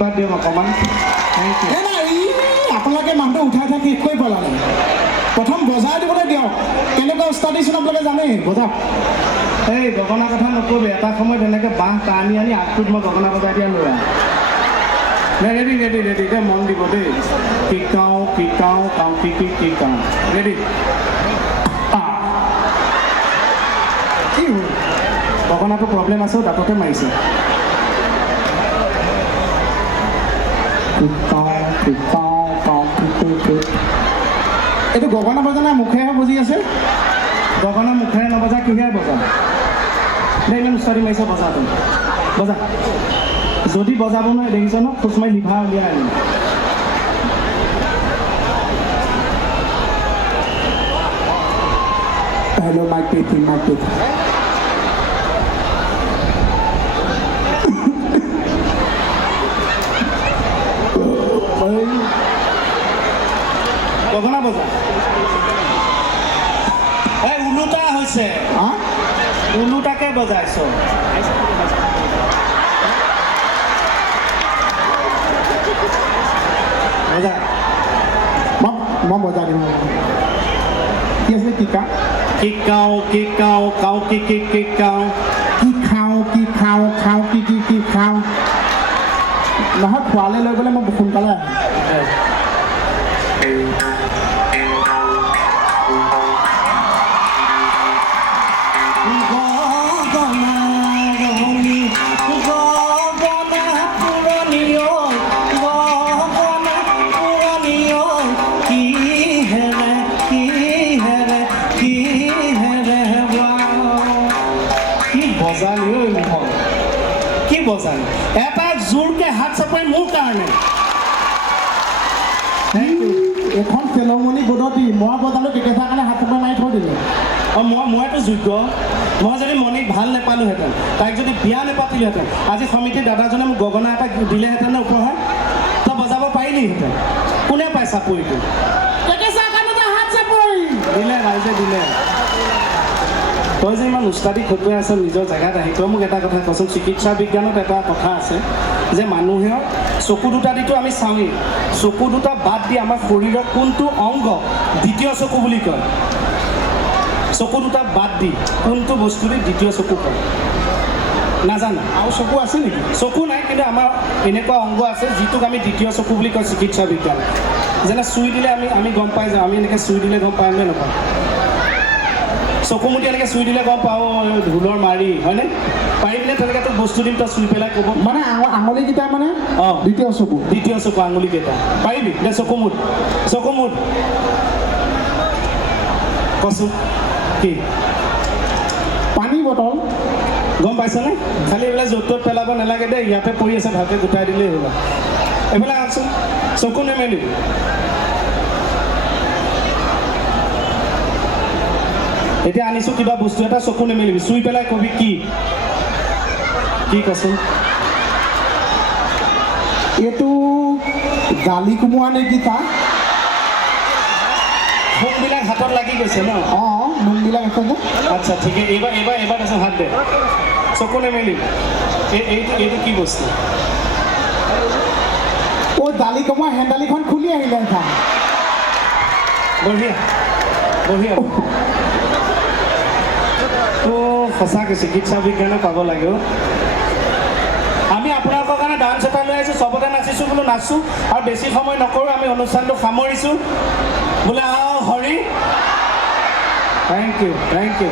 আশীৰ্বাদ দিয়ক অকণমান থেংক ইউ আপোনালোকে মানুহটো উঠাই থাকি শেষ কৰি পেলালে প্ৰথম বজাই দিবলৈ দিয়ক কেনেকুৱা উস্তাদ দিছোঁ আপোনালোকে জানে বজাওক এই গগনা কথা নকবি এটা সময়ত এনেকৈ বাঁহ টানি আনি আগটোত মই গগনা বজাই দিয়া ল'ৰা ৰেডি ৰেডি ৰেডি দেই মন দিব দেই কিকাওঁ কিকাওঁ কাওঁ কিকাওঁ ৰেডি কি হ'ল গগনাটো প্ৰব্লেম আছে দাঁততে মাৰিছে এইটো গগনা বজা নাই মুখেহে বজি আছে গগনা মুখেৰে নবজা কিহেৰে বজা দে ইমান উচ্চাৰি মাৰিছে বজাটো বজা যদি বজাব নোৱাৰে দেখিছ ন খোজ মাৰি লিভা উলিয়াই আনিম হেল্ল' মাইক পেটি গগনা বজা এই ওলোটা হৈছে ওলোটাকে বজাইছ বজা মই বজাই দিম কি আছে টিকা কিকাওঁ কিকাওঁ কাওঁ কিকাওঁ কি খাওঁ খাওঁ কি খাওঁ নহয় খোৱালে লৈ গ'লে মই সোনকালে আহিম কি বজালি এটা জোৰকে হাত চাপাই মোৰ কাৰণে এখন চেলমনি গদতি মই বজালোঁ কেকেচাৰ কাৰণে হাত চাপাই মাৰি থৈ দিলে অঁ মইতো যোগ্য মই যদি মণিক ভাল নেপালোহেঁতেন তাইক যদি বিয়া নেপাতিলোহেঁতেন আজি সমিতিৰ দাদাজনে মোক গগনা এটা দিলেহেঁতেন উপহাৰ তই বজাব পাৰিলিহেঁতেন কোনে পায় চাপৰিটো কেকেচাৰ কাৰণে হাত চাপৰি দিলে ৰাইজে দিলে তই যে ইমান উস্তাদি খটুৱাই আছ নিজৰ জেগাত আহি তই মোক এটা কথা কচোন চিকিৎসা বিজ্ঞানত এটা কথা আছে যে মানুহে চকু দুটা দিটো আমি চাওঁৱেই চকু দুটা বাদ দি আমাৰ শৰীৰৰ কোনটো অংগ দ্বিতীয় চকু বুলি কয় চকু দুটা বাদ দি কোনটো বস্তু দি দ্বিতীয় চকু কয় নাজানো আৰু চকু আছে নেকি চকু নাই কিন্তু আমাৰ এনেকুৱা অংগ আছে যিটোক আমি দ্বিতীয় চকু বুলি কয় চিকিৎসা বিজ্ঞান যেনে চুই দিলে আমি গম পাই যাওঁ আমি এনেকৈ চুই দিলে গম পাম নে নাপাওঁ চকুমুটি এনেকৈ চুই দিলে গম পাওঁ ঢোলৰ মাৰি হয়নে পাৰিলে তেনেকৈ তোক বস্তু দিম তই চুই পেলাই ক'ব মানে আঙুলিকেইটা মানে অঁ দ্বিতীয় চকু আঙুলিকেইটা পাৰিবি দে চকুমুট কচোন কি পানী বটল গম পাইছনে খালি এইবিলাক য'ত ত'ত পেলাব নালাগে দেই ইয়াতে পৰি আছে ভালকৈ গোটাই দিলেই হ'ল এইবিলাক আনচোন চকু নেমেলিবি এতিয়া আনিছোঁ কিবা বস্তু এটা চকু নেমেলিবি চুই পেলাই কবি কি কচোন এইটো জালি কোমোৰা নেকি তাৰ ফোনবিলাক হাতত লাগি গৈছে ন অঁ নোমবিলাক আছে যে আচ্ছা ঠিকে এইবাৰ আছে হাত দে চকু নেমেলিবি এইটো কি বস্তু জালি কোমোৰা হেন্দালিখন খুলি আহিলে এখন বঢ়িয়া সঁচাকৈ চিকিৎসা বিজ্ঞানে পাব লাগে আমি আপোনালোকৰ কাৰণে ডান্স এটা লৈ আহিছোঁ চবতে নাচিছোঁ বোলো নাচোঁ আৰু বেছি সময় নকৰোঁ আমি অনুষ্ঠানটো সামৰিছোঁ বোলে হৰি থেংক ইউ